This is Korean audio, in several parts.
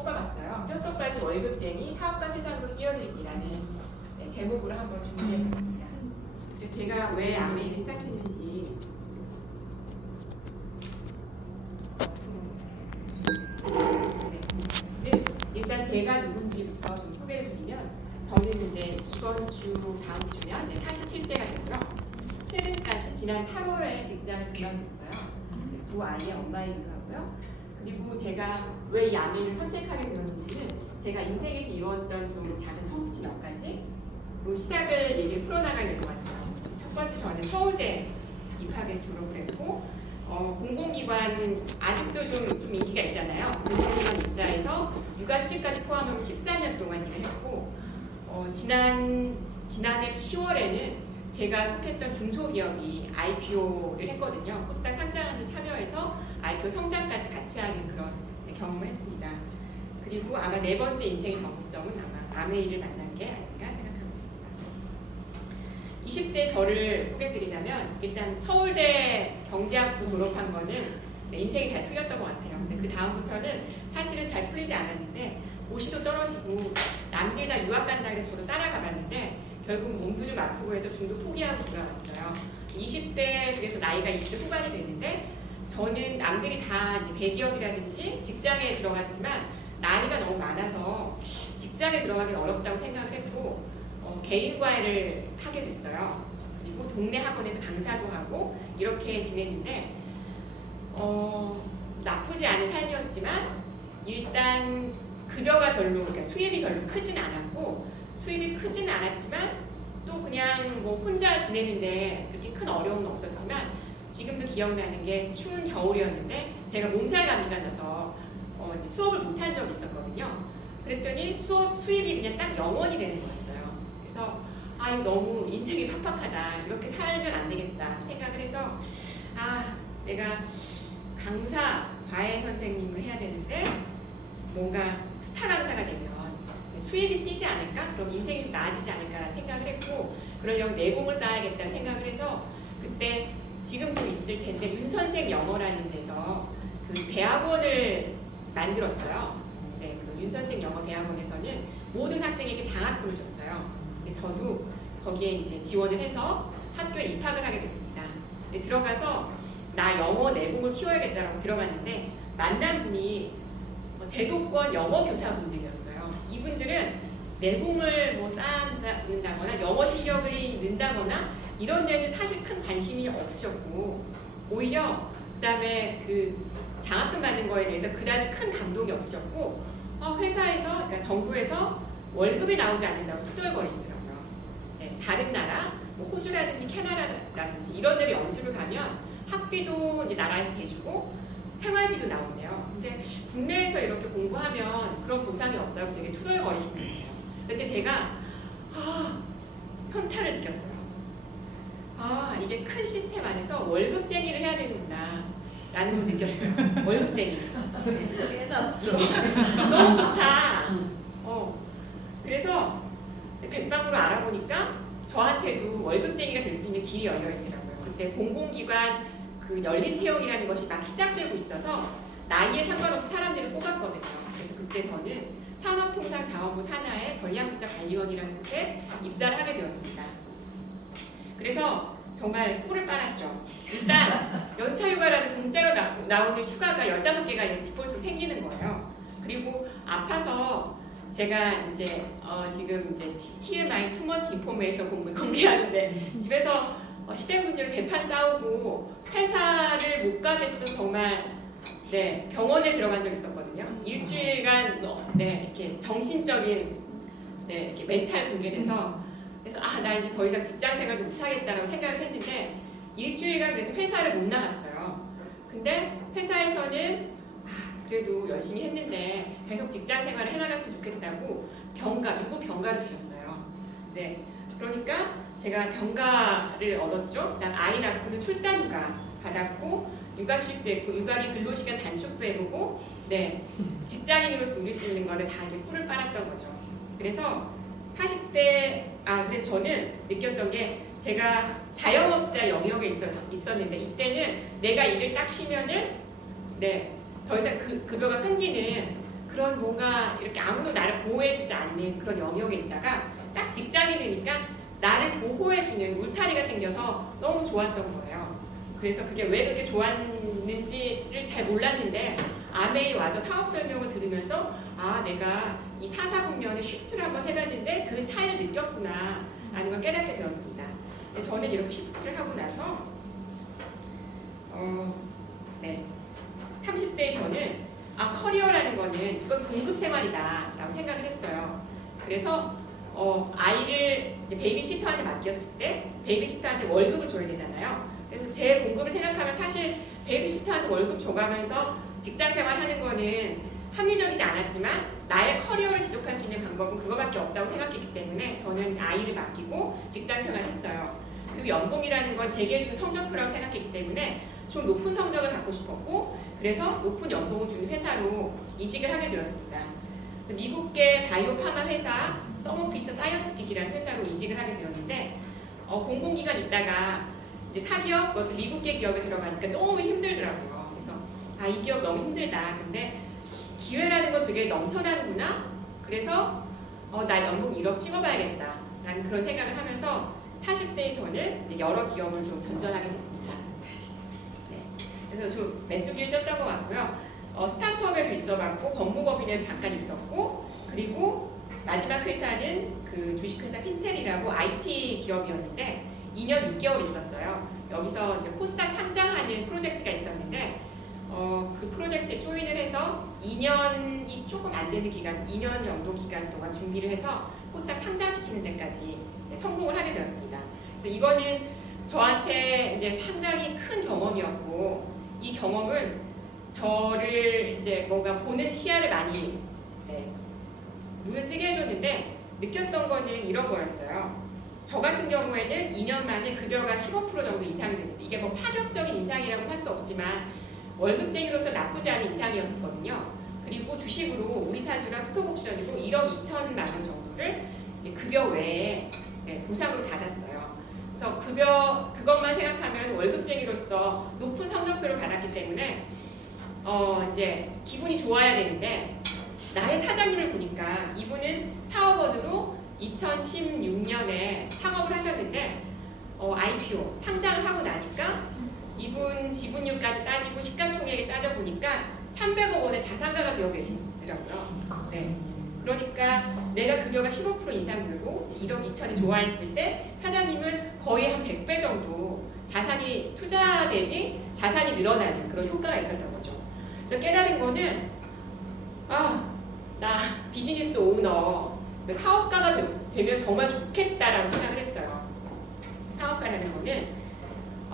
뽑아봤어요. 뼛속까지 월급쟁이 사업가 세상으로 뛰어들기라는 제목으로 한번 준비해봤습니다. 그래서 제가 왜 아메이를 시작했는지 네. 일단 제가 누군지부터 좀 소개를 드리면 저는 이제 이번 주 다음 주면 47세가 되고요. 최근까지 지난 8월에 직장을 그만뒀어요. 두 아이의 엄마이기도 하고요. 그리고 제가 왜 이 아메이를 선택하게 되었는지는 제가 인생에서 이루었던 좀 작은 성취 몇 가지로 시작을 얘기를 풀어나가야 될 것 같아요. 첫 번째, 저는 서울대 입학해서 졸업을 했고 공공기관 아직도 좀 인기가 있잖아요. 공공기관 입사해서 육아휴직까지 포함하면 14년 동안 일을 했고 지난해 10월에는 제가 속했던 중소기업이 IPO를 했거든요. 코스닥 상장하는 데 참여해서 IPO 성장까지 같이 하는 그런 경험을 했습니다. 그리고 아마 네 번째 인생의 변곡점은 아마 아메이를 만난 게 아닌가 생각하고 있습니다. 20대 저를 소개해드리자면 일단 서울대 경제학부 졸업한 거는 인생이 잘 풀렸던 것 같아요. 근데 그 다음부터는 사실은 잘 풀리지 않았는데 고시도 떨어지고 남들 다 유학 간다 해서 저도 따라가 봤는데 결국 몸도 좀 아프고 해서 중도 포기하고 돌아왔어요. 20대 그래서 나이가 20대 후반이 됐는데 저는 남들이 다 이제 대기업이라든지 직장에 들어갔지만 나이가 너무 많아서 직장에 들어가기는 어렵다고 생각을 했고 개인 과외를 하게 됐어요. 그리고 동네 학원에서 강사도 하고 이렇게 지냈는데 나쁘지 않은 삶이었지만 일단 급여가 별로 그러니까 수입이 별로 크진 않았고 수입이 크지는 않았지만 또 그냥 뭐 혼자 지내는데 그렇게 큰 어려움은 없었지만 지금도 기억나는 게 추운 겨울이었는데 제가 몸살감기가 나서 이제 수업을 못한 적이 있었거든요. 그랬더니 수입이 그냥 딱 0원이 되는 거였어요. 그래서 이거 너무 인생이 팍팍하다. 이렇게 살면 안 되겠다 생각을 해서 내가 강사, 과외 선생님을 해야 되는데 뭔가 스타 강사가 되면 수입이 뛰지 않을까? 그럼 인생이 좀 나아지지 않을까 생각을 했고 그러려면 내공을 쌓아야겠다는 생각을 해서 그때 지금도 있을 텐데 윤선생 영어라는 데서 그 대학원을 만들었어요. 네, 그 윤선생 영어 대학원에서는 모든 학생에게 장학금을 줬어요. 저도 거기에 이제 지원을 해서 학교에 입학을 하게 됐습니다. 들어가서 나 영어 내공을 키워야겠다라고 들어갔는데 만난 분이 제도권 영어 교사분들이었어요. 이분들은 내공을 뭐 쌓는다거나 영어 실력을 는다거나 이런 데는 사실 큰 관심이 없으셨고 오히려 그다음에 그 장학금 받는 거에 대해서 그다지 큰 감동이 없으셨고 회사에서 그러니까 정부에서 월급이 나오지 않는다고 투덜거리시더라고요. 네, 다른 나라 뭐 호주라든지 캐나다라든지 이런 데를 연수를 가면 학비도 이제 나라에서 대주고 생활비도 나온대요. 근데 국내에서 이렇게 공부하면 그런 보상이 없다고 되게 투덜거리시는 거예요. 그때 제가 현타를 느꼈어요. 이게 큰 시스템 안에서 월급쟁이를 해야 되는구나 라는 걸 느꼈어요. 월급쟁이. 깨달았어. 너무 좋다. 그래서 백방으로 알아보니까 저한테도 월급쟁이가 될 수 있는 길이 열려 있더라고요. 그때 공공기관 그 열린 채용이라는 것이 막 시작되고 있어서 나이에 상관없이 사람들을 뽑았거든요. 그래서 그때 저는 산업통상자원부 산하의 전략국자관리원이라는 곳에 입사를 하게 되었습니다. 그래서 정말 꿀을 빨았죠. 일단 연차휴가라는 공짜로 나오는 휴가가 15개가 디폴트로 생기는 거예요. 그리고 아파서 제가 이제 지금 이제 TMI Too Much Information 공개하는데 집에서 시댁 문제로 대판 싸우고 회사를 못 가겠어 정말 병원에 들어간 적이 있었거든요. 일주일간 이렇게 정신적인 이렇게 멘탈 붕괴돼서 그래서 나 이제 더 이상 직장 생활도 못 하겠다라고 생각을 했는데 일주일간 그래서 회사를 못 나갔어요. 근데 회사에서는 그래도 열심히 했는데 계속 직장 생활을 해나갔으면 좋겠다고 유급 병가를 주셨어요. 네, 그러니까 제가 병가를 얻었죠. 난 아이 낳고는 출산휴가 받았고 육아휴직도 했고 육아기 근로시간 단축도 해보고 직장인으로서 누릴 수 있는 거를 다 이제 꿀을 빨았던 거죠. 그래서 40대 그래서 저는 느꼈던 게 제가 자영업자 영역에 있었는데 이때는 내가 일을 딱 쉬면은 더 이상 급여가 끊기는 그런 뭔가 이렇게 아무도 나를 보호해주지 않는 그런 영역에 있다가 딱 직장이 되니까 나를 보호해주는 울타리가 생겨서 너무 좋았던 거예요. 그래서 그게 왜 그렇게 좋았는지를 잘 몰랐는데 아메이 와서 사업 설명을 들으면서 아 내가 이 4사 국면에 쉬프트를 한번 해봤는데 그 차이를 느꼈구나 라는 걸 깨닫게 되었습니다. 근데 저는 이렇게 쉬프트를 하고 나서 네 30대 저는 아 커리어라는 거는 이건 공급 생활이다 라고 생각을 했어요. 그래서 아이를 이제 베이비시터한테 맡겼을 때 베이비시터한테 월급을 줘야 되잖아요. 그래서 제 공급을 생각하면 사실 베이비시터한테 월급 줘가면서 직장생활 하는 거는 합리적이지 않았지만 나의 커리어를 지속할 수 있는 방법은 그거밖에 없다고 생각했기 때문에 저는 아이를 맡기고 직장생활을 했어요. 그리고 연봉이라는 건 제게 주는 성적표라고 생각했기 때문에 좀 높은 성적을 갖고 싶었고 그래서 높은 연봉을 주는 회사로 이직을 하게 되었습니다. 그래서 미국계 바이오 파마 회사 서머피셔 사이언티픽이라는 회사로 이직을 하게 되었는데 공공기관 있다가 이제 사기업, 그것도 미국계 기업에 들어가니까 너무 힘들더라고요. 그래서 아, 이 기업 너무 힘들다. 근데 기회라는 건 되게 넘쳐나는구나. 그래서 나 연봉 1억 찍어봐야겠다. 라는 그런 생각을 하면서 40대에 저는 이제 여러 기업을 좀 전전하게 됐습니다. 네. 그래서 좀 메뚜기를 떴던 것 같고요. 스타트업에도 있어봤고 법무법인에도 잠깐 있었고 그리고 마지막 회사는 그 주식회사 핀텔이라고 IT 기업이었는데 2년 6개월 있었어요. 여기서 이제 코스닥 상장하는 프로젝트가 있었는데 그 프로젝트에 조인을 해서 2년이 조금 안 되는 기간, 2년 정도 기간 동안 준비를 해서 코스닥 상장시키는 데까지 성공을 하게 되었습니다. 그래서 이거는 저한테 이제 상당히 큰 경험이었고 이 경험은 저를 이제 뭔가 보는 시야를 많이 눈을 뜨게 해줬는데 느꼈던 거는 이런 거였어요. 저 같은 경우에는 2년 만에 급여가 15% 정도 인상이 됐는데 이게 뭐 파격적인 인상이라고 할 수 없지만 월급쟁이로서 나쁘지 않은 인상이었거든요. 그리고 주식으로 우리 사주랑 스톡옵션이고 1억 2천만 원 정도를 이제 급여 외에 보상으로 받았어요. 그래서 급여 그것만 생각하면 월급쟁이로서 높은 성적표를 받았기 때문에 이제 기분이 좋아야 되는데 나의 사장님을 보니까 이분은 사업원으로 2016년에 창업을 하셨는데 IPO 상장을 하고 나니까 이분 지분율까지 따지고 시가총액을 따져보니까 300억 원의 자산가가 되어 계시더라고요. 네. 그러니까 내가 급여가 15% 인상되고 1억 2천이 좋아했을 때 사장님은 거의 한 100배 정도 자산이 투자 대비 자산이 늘어나는 그런 효과가 있었던 거죠. 그래서 깨달은 거는 나 비즈니스 오너 사업가가 되면 정말 좋겠다라고 생각을 했어요. 사업가라는 거는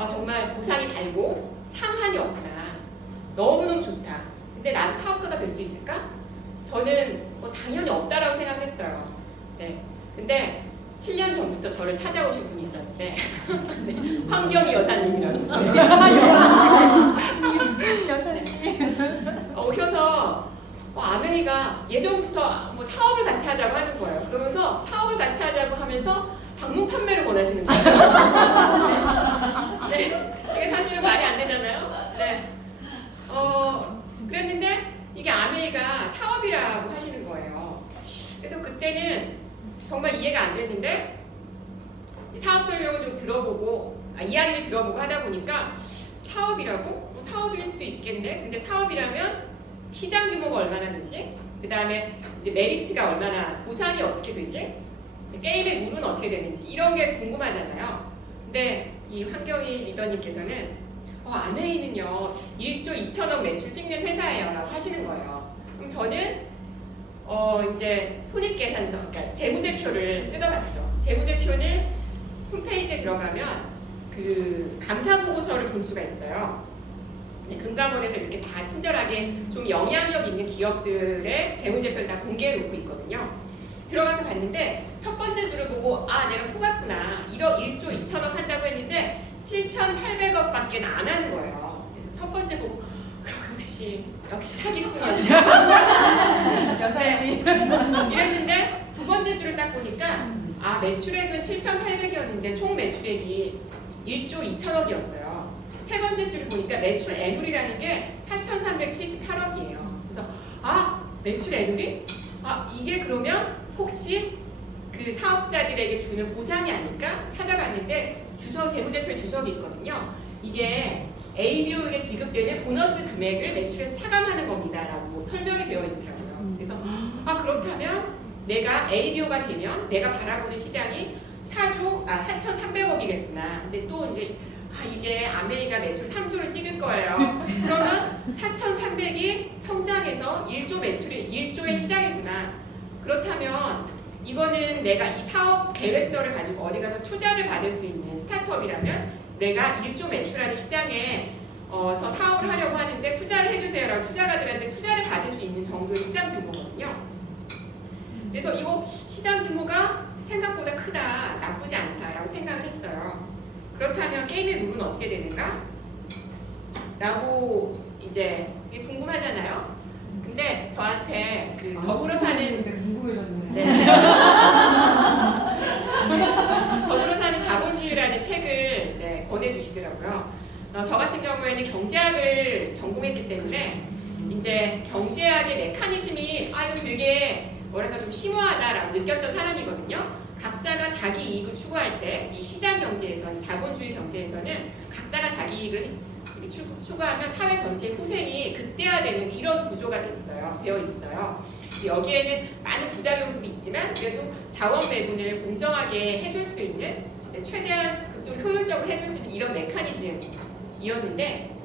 정말 보상이 달고 상한이 없구나. 너무너무 좋다. 근데 나도 사업가가 될 수 있을까? 저는 당연히 없다라고 생각을 했어요. 네. 근데 7년 전부터 저를 찾아오신 분이 있었는데 네. 황경희 여사님이라고 여사님 오셔서 아메이가 예전부터 뭐 사업을 같이 하자고 하는 거예요. 그러면서 사업을 같이 하자고 하면서 방문 판매를 원하시는 거예요. 네, 이게 사실은 말이 안 되잖아요. 네, 그랬는데 이게 아메이가 사업이라고 하시는 거예요. 그래서 그때는 정말 이해가 안 됐는데 사업 설명을 좀 들어보고 이야기를 들어보고 하다 보니까 사업이라고? 사업일 수 있겠네. 근데 사업이라면 시장 규모가 얼마나 되지? 그 다음에 이제 메리트가 얼마나 보상이 어떻게 되지? 게임의 룰은 어떻게 되는지 이런 게 궁금하잖아요. 근데 이 황경희 리더님께서는 아메이는요 1조 2천억 매출 찍는 회사예요 라고 하시는 거예요. 그럼 저는 이제 손익계산서, 그러니까 재무제표를 뜯어봤죠. 재무제표는 홈페이지에 들어가면 그 감사보고서를 볼 수가 있어요. 금감원에서 이렇게 다 친절하게 좀 영향력 있는 기업들의 재무제표를 다 공개해 놓고 있거든요. 들어가서 봤는데 첫 번째 줄을 보고 내가 속았구나. 1조 2천억 한다고 했는데 7,800억밖에 안 하는 거예요. 그래서 첫 번째 보고 역시 사기꾼이었어요. 여사님 이랬는데 두 번째 줄을 딱 보니까 매출액은 7,800이었는데 총 매출액이 1조 2천억이었어요. 세 번째 줄을 보니까 매출 애물이라는 게 4,378억이에요. 그래서 매출 애누리? 이게 그러면 혹시 그 사업자들에게 주는 보상이 아닐까 찾아봤는데 재무제표에 주석이 있거든요. 이게 ABO에게 지급되는 보너스 금액을 매출에서 차감하는 겁니다라고 설명이 되어 있더라고요. 그래서 그렇다면 내가 ABO가 되면 내가 바라보는 시장이 4,300억이겠구나. 근데 또 이제 이게 아메리카 매출 3조를 찍을 거예요. 그러면 4,300이 성장해서 1조 매출이 1조의 시장이구나. 그렇다면 이거는 내가 이 사업 계획서를 가지고 어디 가서 투자를 받을 수 있는 스타트업이라면 내가 1조 매출하는 시장에 사업을 하려고 하는데 투자를 해주세요라고 투자가들한테 투자를 받을 수 있는 정도의 시장 규모거든요. 그래서 이거 시장 규모가 생각보다 크다, 나쁘지 않다라고 생각을 했어요. 그렇다면 게임의 룰은 어떻게 되는가? 라고 이제 이게 궁금하잖아요. 근데 저한테 그 더불어 사는 궁금해졌네. 네. 더불어 사는 자본주의라는 책을 권해주시더라고요. 저 같은 경우에는 경제학을 전공했기 때문에 이제 경제학의 메커니즘이 이거 되게 뭐랄까 좀 심오하다라고 느꼈던 사람이거든요. 각자가 자기 이익을 추구할 때 이 시장 경제에서, 이 자본주의 경제에서는 각자가 자기 이익을 추구하면 사회 전체의 후생이 극대화되는 이런 구조가 되어 있어요. 여기에는 많은 부작용들이 있지만 그래도 자원 배분을 공정하게 해줄 수 있는 최대한 또 효율적으로 해줄 수 있는 이런 메커니즘이었는데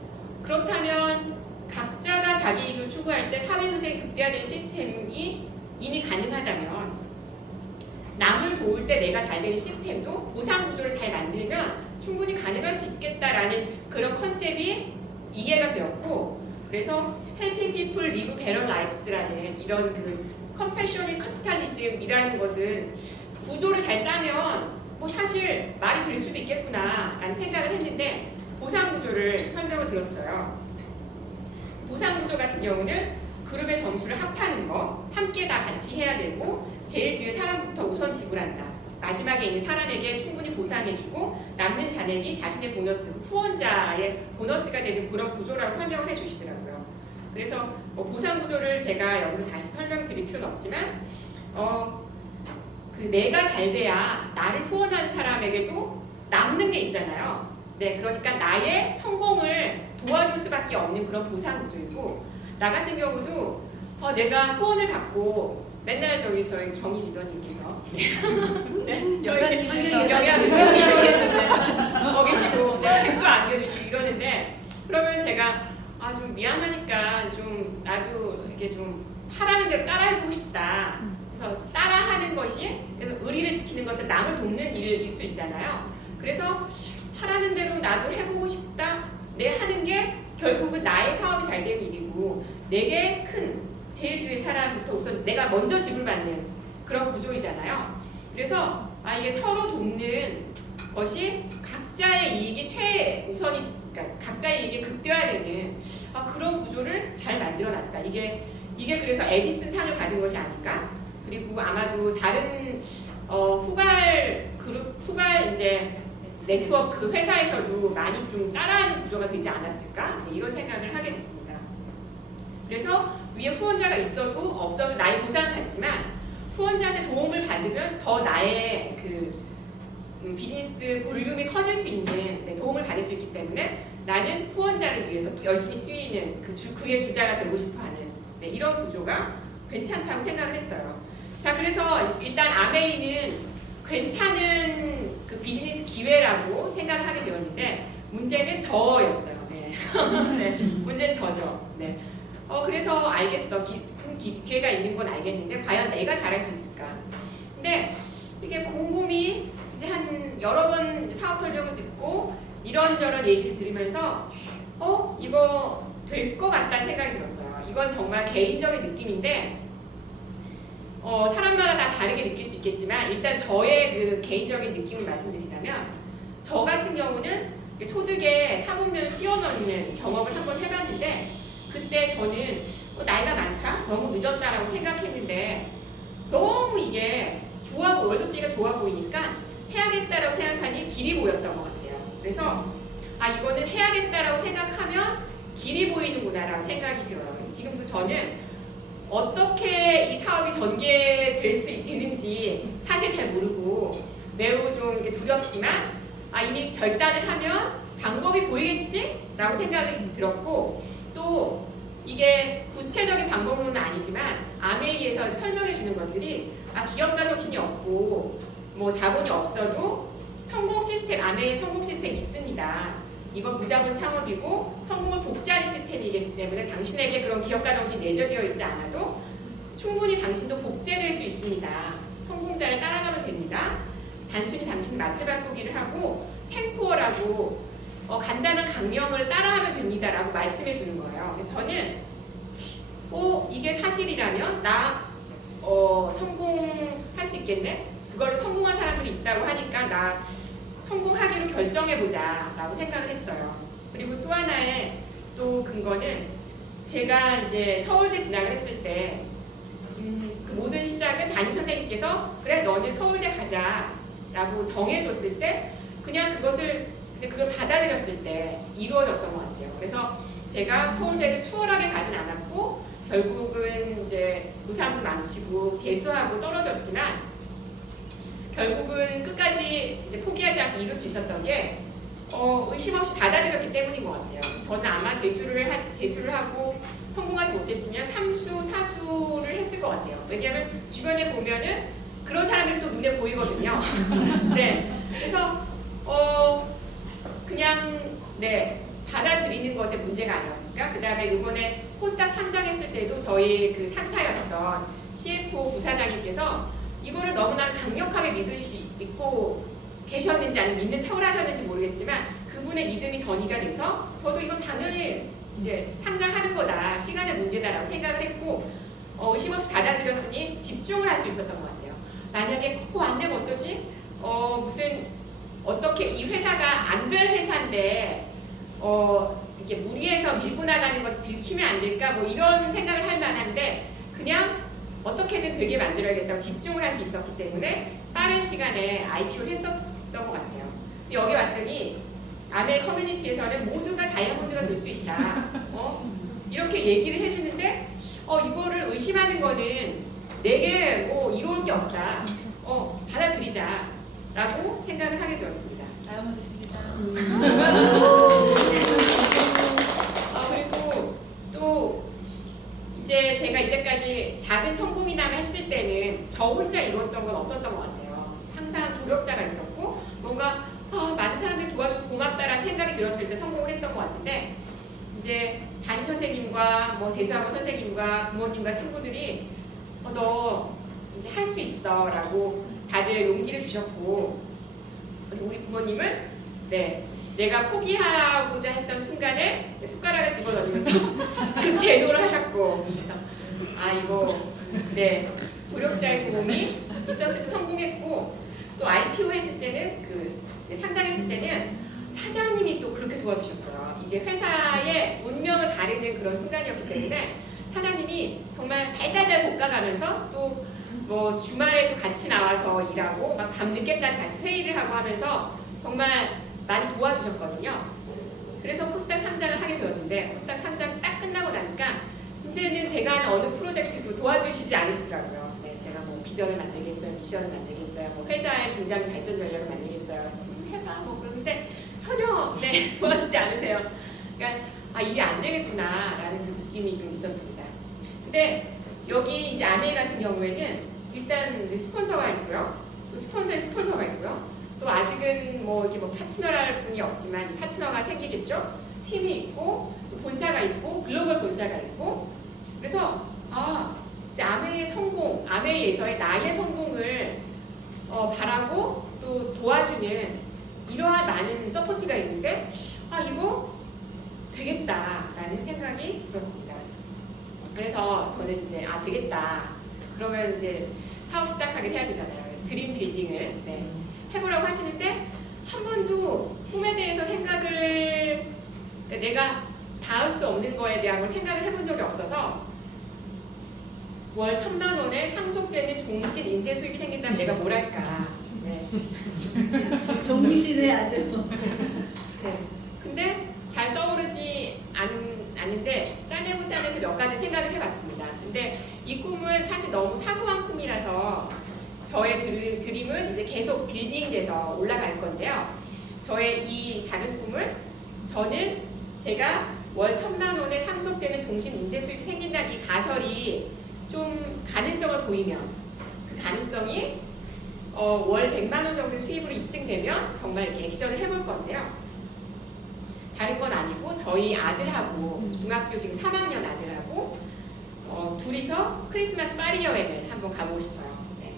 그렇다면 각자가 자기 이익을 추구할 때 사회 후생이 극대화되는 시스템이 이미 가능하다면 남을 도울 때 내가 잘 되는 시스템도 보상 구조를 잘 만들면 충분히 가능할 수 있겠다라는 그런 컨셉이 이해가 되었고 그래서 Helping People Live Better Lives라는 이런 그 Compassionate Capitalism이라는 것은 구조를 잘 짜면 사실 말이 될 수도 있겠구나 라는 생각을 했는데 보상 구조를 설명을 들었어요. 보상 구조 같은 경우는 그룹의 점수를 합하는 거, 함께 다 같이 해야 되고 제일 뒤에 사람부터 우선 지불한다. 마지막에 있는 사람에게 충분히 보상해주고 남는 잔액이 자신의 보너스, 후원자의 보너스가 되는 그런 구조라고 설명을 해주시더라고요. 그래서 보상 구조를 제가 여기서 다시 설명드릴 필요는 없지만 내가 잘 돼야 나를 후원하는 사람에게도 남는 게 있잖아요. 네, 그러니까 나의 성공을 도와줄 수밖에 없는 그런 보상 구조이고 나 같은 경우도 내가 후원을 받고 맨날 저희 경희 리더님께서 네, 여사님께서 영양의사님께서 계시고 책도 안겨주시고 이러는데 그러면 제가 좀 미안하니까 좀 나도 이렇게 좀 하라는 대로 따라해보고 싶다. 그래서 따라하는 것이 그래서 의리를 지키는 것은 남을 돕는 일일 수 있잖아요. 그래서 하라는 대로 나도 해보고 싶다. 내 하는 게 결국은 나의 사업이 잘 되는 일이고 내게 큰 제일 뒤에 사람부터 우선 내가 먼저 지불받는 그런 구조이잖아요. 그래서 이게 서로 돕는 것이 각자의 이익이 최우선이 그러니까 각자의 이익이 극대화되는 그런 구조를 잘 만들어놨다. 이게 그래서 에디슨 상을 받은 것이 아닐까? 그리고 아마도 다른 후발 이제 네트워크 회사에서도 많이 좀 따라하는 구조가 되지 않았을까? 이런 생각을 하게 됐습니다. 그래서 위에 후원자가 있어도 없어도 나의 보상을 받지만 후원자한테 도움을 받으면 더 나의 비즈니스 볼륨이 커질 수 있는 도움을 받을 수 있기 때문에 나는 후원자를 위해서 또 열심히 뛰는 그의 주자가 되고 싶어하는 이런 구조가 괜찮다고 생각을 했어요. 자, 그래서 일단 아메이는 괜찮은 비즈니스 기회라고 생각을 하게 되었는데 문제는 저였어요. 네. 네. 문제는 저죠. 네. 그래서 알겠어. 기회가 있는 건 알겠는데 과연 내가 잘할 수 있을까? 근데 이게 곰곰이 이제 한 여러 번 사업 설명을 듣고 이런저런 얘기를 들으면서 이거 될 것 같다는 생각이 들었어요. 이건 정말 개인적인 느낌인데 사람마다 다 다르게 느낄 수 있겠지만 일단 저의 개인적인 느낌을 말씀드리자면 저 같은 경우는 소득에 사분면을 뛰어넘는 경험을 한번 해봤는데 그때 저는 나이가 많다? 너무 늦었다라고 생각했는데 너무 이게 좋아 월급제가 좋아 보이니까 해야겠다라고 생각하니 길이 보였던 것 같아요. 그래서 이거는 해야겠다라고 생각하면 길이 보이는구나라고 생각이 들어요. 지금도 저는 어떻게 이 사업이 전개될 수 되는지 사실 잘 모르고 매우 좀 이렇게 두렵지만 이미 결단을 하면 방법이 보이겠지라고 생각이 들었고 또 이게 구체적인 방법론은 아니지만 아메이에서 설명해 주는 것들이 기업가 정신이 없고 뭐 자본이 없어도 성공 시스템, 아메이 성공 시스템이 있습니다. 이건 무자본 창업이고 성공을 복제하는 시스템이기 때문에 당신에게 그런 기업가 정신이 내재되어 있지 않아도 충분히 당신도 복제될 수 있습니다. 성공자를 따라가면 됩니다. 단순히 당신이 마트 바꾸기를 하고 10코어라고 간단한 강령을 따라하면 됩니다라고 말씀해 주는 거예요. 그래서 저는 이게 사실이라면 나 성공할 수 있겠네? 그걸로 성공한 사람들이 있다고 하니까 나 성공하기로 결정해보자 라고 생각을 했어요. 그리고 또 하나의 또 근거는 제가 이제 서울대 진학을 했을 때 그 모든 시작은 담임 선생님께서 그래 너는 서울대 가자 라고 정해줬을 때 그냥 그걸 받아들였을 때 이루어졌던 것 같아요. 그래서 제가 서울대를 수월하게 가진 않았고 결국은 이제 고3도 망치고 재수하고 떨어졌지만 결국은 끝까지 이제 포기하지 않고 이룰 수 있었던 게 의심 없이 받아들였기 때문인 것 같아요. 저는 아마 재수를 하고 성공하지 못했으면 3수, 4수를 했을 것 같아요. 왜냐하면 주변에 보면은 그런 사람들이 또 눈에 보이거든요. 네, 그래서 그냥 받아들이는 것에 문제가 아니었을까? 그 다음에 이번에 코스닥 상장했을 때도 저희 그 상사였던 CFO 부사장님께서 이거를 너무나 강력하게 믿고 계셨는지 아니면 믿는 척을 하셨는지 모르겠지만 그분의 믿음이 전이가 돼서 저도 이건 당연히 이제 상장하는 거다, 시간의 문제다라고 생각을 했고 의심 없이 받아들였으니 집중을 할 수 있었던 것 같아요. 만약에 안 되면 어떠지? 어떻게 이 회사가 안 될 회사인데 이렇게 무리해서 밀고 나가는 것이 들키면 안 될까? 뭐 이런 생각을 할 만한데 그냥 어떻게든 되게 만들어야겠다고 집중을 할 수 있었기 때문에 빠른 시간에 IPO를 했었던 것 같아요. 근데 여기 왔더니 아메 커뮤니티에서는 모두가 다이아몬드가 될 수 있다. 이렇게 얘기를 해주는데 이거를 의심하는 거는 내게 이로울 게 없다. 받아들이자 라고 생각을 하게 되었습니다. 다이아몬드십니다. 그리고 또 이제 제가 이제까지 작은 성공이나마 했을 때는 저 혼자 이루었던 건 없었던 것 같아요. 항상 조력자가 있었고 뭔가 많은 사람들이 도와줘서 고맙다라는 생각이 들었을 때 성공을 했던 것 같은데 이제 담임 선생님과 재수학원 선생님과 부모님과 친구들이 너 이제 할 수 있어 라고 다들 용기를 주셨고 그리고 우리 부모님을 내가 포기하고자 했던 순간에 숟가락을 집어넣으면서 그 대노를 하셨고 그래서 이거 조력자의 도움이 있었을 때 성공했고 또 IPO 했을 때는 상장했을 때는 사장님이 또 그렇게 도와주셨어요. 이게 회사의 운명을 가르는 그런 순간이었기 때문에 사장님이 정말 달달달 볶아가면서 또 주말에도 같이 나와서 일하고 막 밤 늦게까지 같이 회의를 하고 하면서 정말 많이 도와주셨거든요. 그래서 코스닥 상장을 하게 되었는데 코스닥 상장 딱 끝나고 나니까 이제는 제가 하는 어느 프로젝트도 도와주시지 않으시더라고요. 제가 비전을 만들겠어요, 미션을 만들겠어요, 회사의 중장 발전 전략을 만들겠어요. 해봐 그러는데 전혀 도와주지 않으세요. 그러니까 이게 안 되겠구나라는 그 느낌이 좀 있었습니다. 근데 여기 이제 아메이 같은 경우에는 일단 스폰서가 있고요, 또 스폰서의 스폰서가 있고요. 또 아직은 이렇게 파트너랄 분이 없지만 이 파트너가 생기겠죠. 팀이 있고 또 본사가 있고 글로벌 본사가 있고 그래서 이제 아메이의 성공, 아메이에서의 나의 성공을 바라고 또 도와주는 이러한 많은 서포트가 있는데 이거 되겠다라는 생각이 들었습니다. 그래서 저는 이제 되겠다. 그러면 이제 사업 시작하게 해야 되잖아요. 드림 빌딩을 해보라고 하시는데 한 번도 꿈에 대해서 생각을 내가 닿을 수 없는 거에 대한 걸 생각을 해본 적이 없어서 월 1,000만 원에 상속되는 종신 인쇄 수입이 생긴다면 내가 뭘 할까. 정신에 아주 근데 잘 떠오르지 않는데 짜내고 몇 가지 생각을 해봤습니다. 근데 품은 사실 너무 사소한 품이라서 저의 드림은 이제 계속 빌딩돼서 올라갈 건데요. 저의 이 작은 품을 저는 제가 월 1,000만 원에 상속되는 종신 인재 수입이 생긴다는 이 가설이 좀 가능성을 보이면 그 가능성이 월 100만 원 정도 수입으로 입증되면 정말 이렇게 액션을 해볼 건데요. 다른 건 아니고 저희 아들하고 중학교 지금 3학년 아들하고 둘이서 크리스마스 파리 여행을 한번 가보고 싶어요. 네.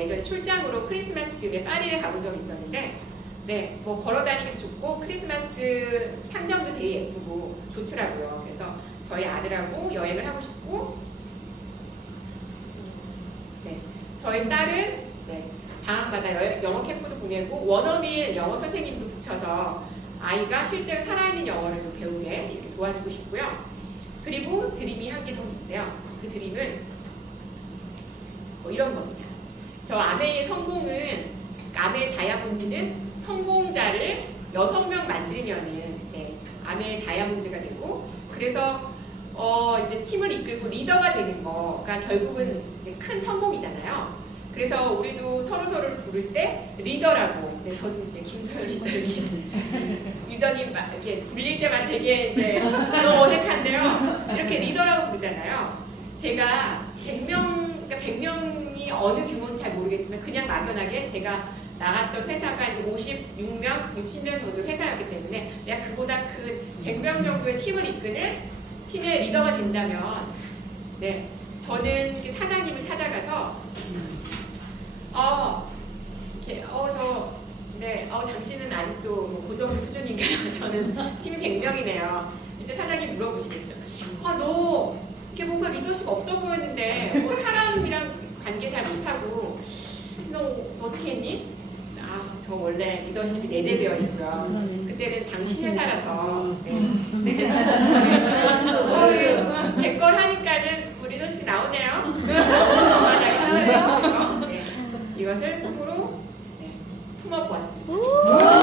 예전에 출장으로 크리스마스 즈음에 파리를 가본 적이 있었는데 네, 뭐 걸어다니기도 좋고 크리스마스 상점도 되게 예쁘고 좋더라고요. 그래서 저희 아들하고 여행을 하고 싶고 네, 저희 딸은 네, 방학마다 영어 캠프도 보내고 원어민 영어 선생님도 붙여서 아이가 실제로 살아있는 영어를 좀 배우게 이렇게 도와주고 싶고요. 그리고 드림이 한 개 더 있는데요. 그 드림은 뭐 이런 겁니다. 저 아메이의 성공은 아메이 다이아몬드는 성공자를 6명 만들면은 네, 아메이 다이아몬드가 되고 그래서 이제 팀을 이끌고 리더가 되는 거가 결국은 이제 큰 성공이잖아요. 그래서 우리도 서로를 부를 때 리더라고. 네, 저도 이제 김소연 리더 이렇게 리더님 이렇게 불릴 때만 되게 이제 너무 어색한데요. 이렇게 리더라고 부르잖아요. 제가 100명이 어느 규모인지 잘 모르겠지만 그냥 막연하게 제가 나갔던 회사가 이제 56명, 60명 정도 회사였기 때문에 내가 그보다 큰 100명 정도의 팀을 이끄는 팀의 리더가 된다면 네, 저는 사장님을 찾아가서 이렇게 당신은 아직도 뭐 고정 수준인가요? 저는 팀이 100명이네요. 이때 사장님 물어보시겠죠. 너 이렇게 뭔가 리더십 없어 보였는데 뭐 사람이랑 관계 잘 못하고 너 어떻게 했니? 저 원래 리더십이 내재되어 있고요. 그때는 당신 회사라서 제 걸 하니까는 리더십이 나오네요. 네, 이것을 속으로 품어보았습니다.